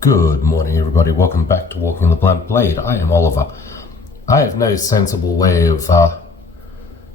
Good morning, everybody. Welcome back to Walking the Blunt Blade. I am Oliver. I have no sensible way of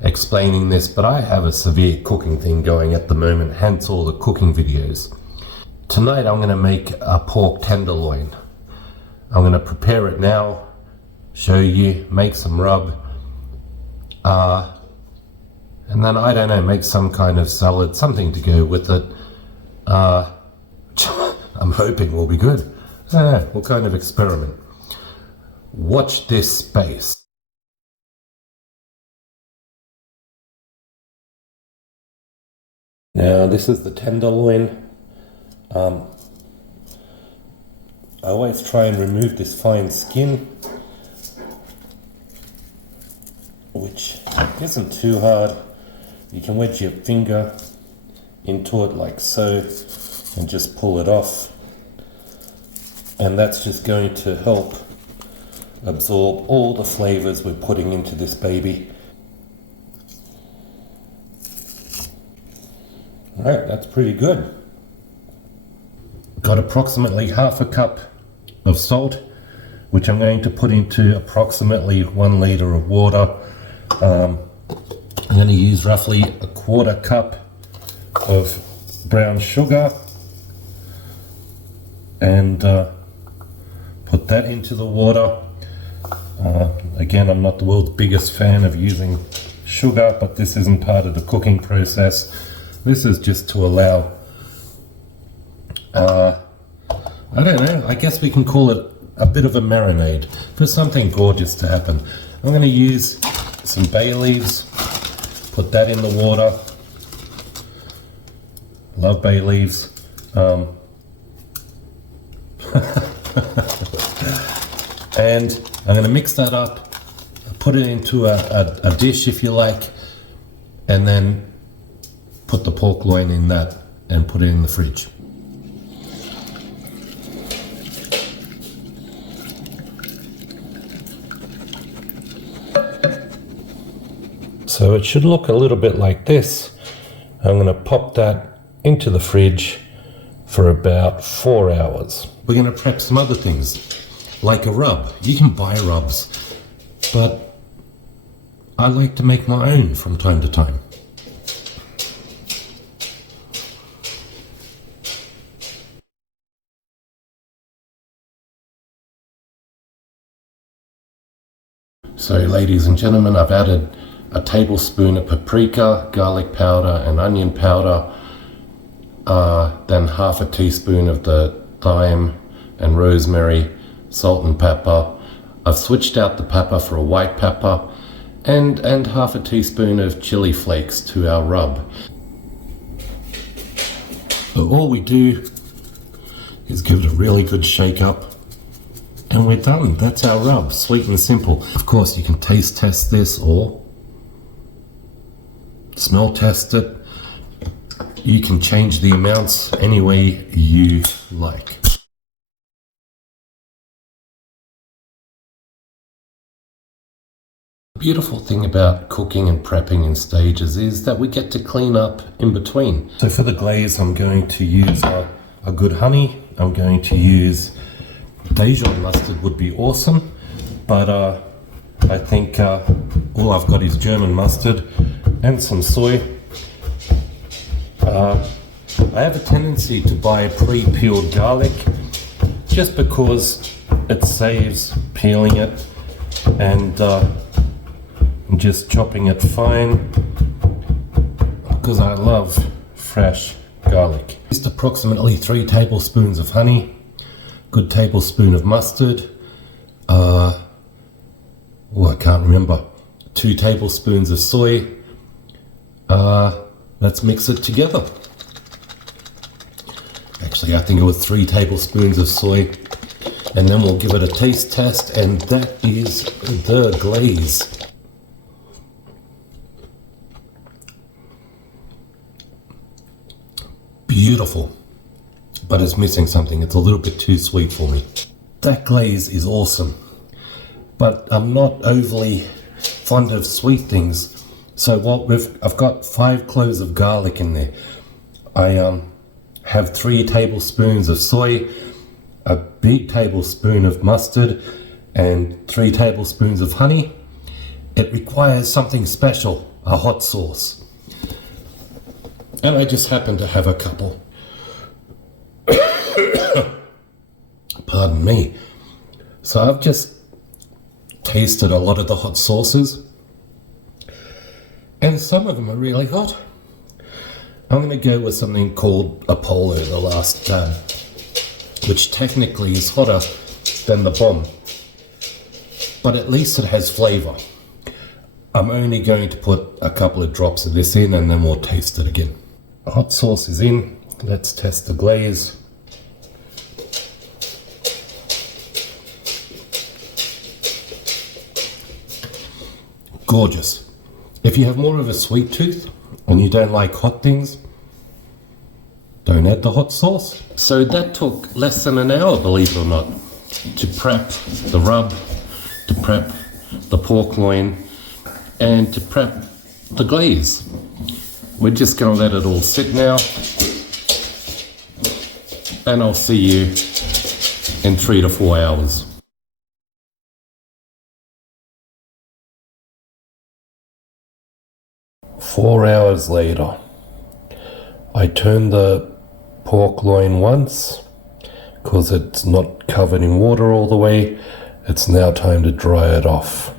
explaining this, but I have a severe cooking thing going at the moment, hence all the cooking videos. Tonight I'm going to make a pork tenderloin. I'm going to prepare it now, show you, make some rub, and then, I don't know, make some kind of salad, something to go with it. I'm hoping will be good. I don't know, we'll kind of experiment. Watch this space. Now this is the tenderloin. I always try and remove this fine skin, which isn't too hard. You can wedge your finger into it like so and just pull it off, and that's just going to help absorb all the flavors we're putting into this baby. Alright, that's pretty good. Got approximately half a cup of salt, which I'm going to put into approximately 1 liter of water. I'm going to use roughly a quarter cup of brown sugar and put that into the water. Again, I'm not the world's biggest fan of using sugar, but this isn't part of the cooking process. This is just to allow, I don't know, I guess we can call it a bit of a marinade for something gorgeous to happen. I'm going to use some bay leaves, put that in the water. Love bay leaves. And I'm going to mix that up, put it into a dish if you like, and then put the pork loin in that and put it in the fridge. So it should look a little bit like this. I'm going to pop that into the fridge for about 4 hours. We're going to prep some other things, like a rub. You can buy rubs, but I like to make my own from time to time. So, ladies and gentlemen, I've added a tablespoon of paprika, garlic powder and onion powder, then half a teaspoon of the thyme and rosemary, salt and pepper. I've switched out the pepper for a white pepper, and half a teaspoon of chili flakes to our rub. So all we do is give it a really good shake up, and we're done. That's our rub, sweet and simple. Of course, you can taste test this or smell test it. You can change the amounts any way you like. The beautiful thing about cooking and prepping in stages is that we get to clean up in between. So for the glaze, I'm going to use a good honey. I'm going to use Dijon mustard, would be awesome, but I think all I've got is German mustard and some soy. I have a tendency to buy pre-peeled garlic just because it saves peeling it and just chopping it fine, because I love fresh garlic. Just approximately 3 tablespoons of honey, good tablespoon of mustard, I can't remember, 2 tablespoons of soy. Let's mix it together. Actually, I think it was 3 tablespoons of soy, and then we'll give it a taste test, and that is the glaze. Beautiful, but it's missing something. It's a little bit too sweet for me. That glaze is awesome, but I'm not overly fond of sweet things. So I've got 5 cloves of garlic in there. I have 3 tablespoons of soy, a big tablespoon of mustard, and 3 tablespoons of honey. It requires something special, a hot sauce. And I just happen to have a couple. Pardon me. So I've just tasted a lot of the hot sauces, and some of them are really hot. I'm going to go with something called Apollo, the last tab, which technically is hotter than the bomb, but at least it has flavor. I'm only going to put a couple of drops of this in, and then we'll taste it again. Hot sauce is in. Let's test the glaze. Gorgeous. If you have more of a sweet tooth and you don't like hot things, don't add the hot sauce. So that took less than an hour, believe it or not, to prep the rub, to prep the pork loin, and to prep the glaze. We're just going to let it all sit now, and I'll see you in 3 to 4 hours. Four hours later, I turned the pork loin once because it's not covered in water all the way. It's now time to dry it off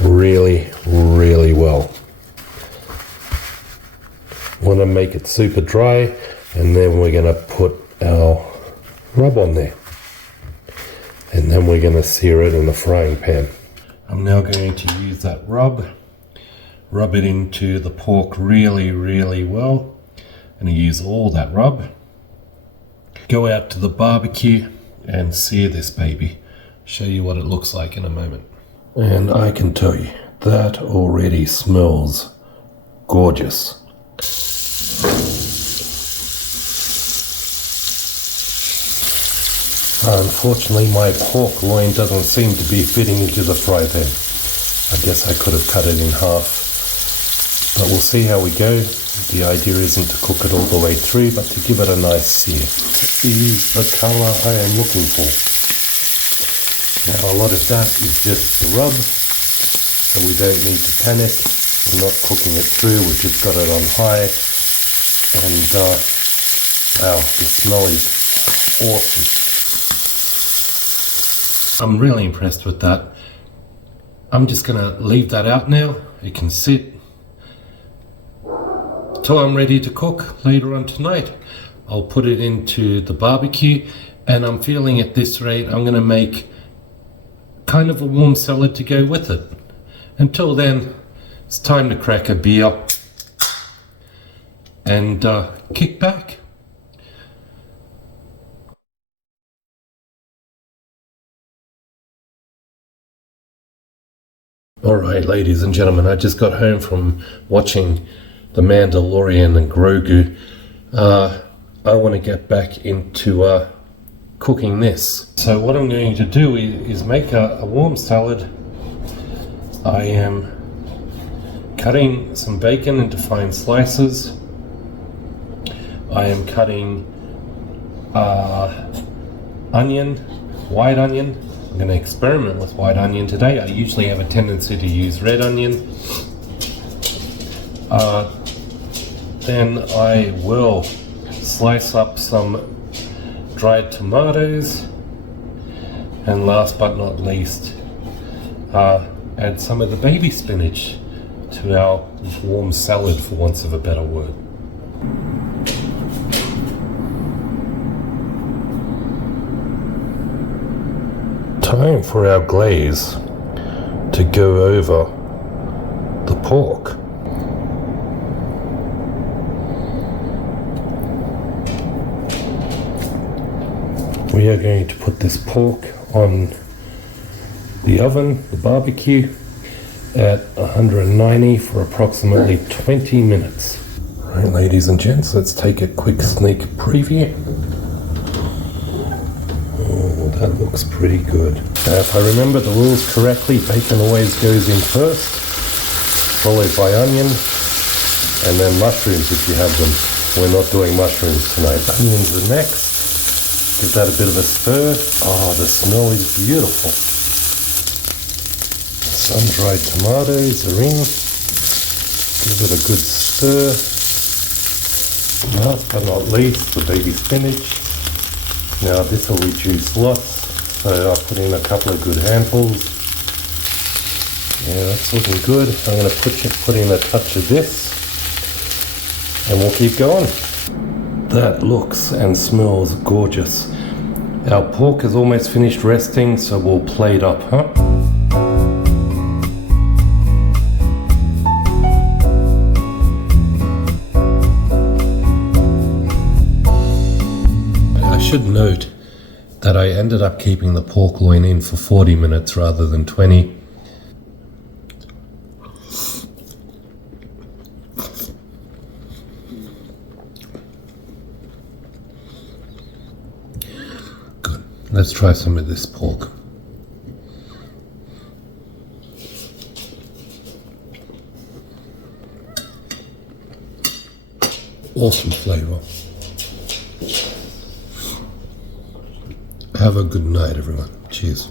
really, really well. Want to make it super dry, and then we're going to put our rub on there, and then we're going to sear it in the frying pan. I'm now going to use that rub it into the pork really, really well, and use all that rub. Go out to the barbecue and sear this baby. Show you what it looks like in a moment. And I can tell you, that already smells gorgeous. Unfortunately, my pork loin doesn't seem to be fitting into the fry pan. I guess I could have cut it in half. But we'll see how we go. The idea isn't to cook it all the way through, but to give it a nice sear. This is the colour I am looking for. Now, a lot of that is just the rub, so we don't need to panic. We're not cooking it through, we've just got it on high. And wow, the smell is awesome. I'm really impressed with that. I'm just going to leave that out now. It can sit till I'm ready to cook later on tonight. I'll put it into the barbecue, and I'm feeling at this rate I'm going to make kind of a warm salad to go with it. Until then, it's time to crack a beer and kick back. Alright, ladies and gentlemen, I just got home from watching The Mandalorian and Grogu. I want to get back into cooking this. So what I'm going to do is make a warm salad. I am cutting some bacon into fine slices. I am cutting onion, white onion. I'm going to experiment with white onion today. I usually have a tendency to use red onion. Then I will slice up some dried tomatoes, and last but not least, add some of the baby spinach to our warm salad, for want of a better word. Time for our glaze to go over the pork. We are going to put this pork on the oven, the barbecue, at 190 for approximately 20 minutes. Right, ladies and gents, let's take a quick sneak preview. Oh, that looks pretty good. Now, if I remember the rules correctly, bacon always goes in first, followed by onion, and then mushrooms if you have them. We're not doing mushrooms tonight. Onions are next, Give that a bit of a stir. Oh, the smell is beautiful. Sun-dried tomatoes are in. Give it a good stir. Last but not least, the baby spinach. Now this will reduce lots, so I put in a couple of good handfuls. Yeah, that's looking good. I'm going to put in a touch of this, and we'll keep going. That looks and smells gorgeous. Our pork is almost finished resting, so we'll plate up, huh? I should note that I ended up keeping the pork loin in for 40 minutes rather than 20. Good. Let's try some of this pork. Awesome flavor. Have a good night, everyone. Cheers.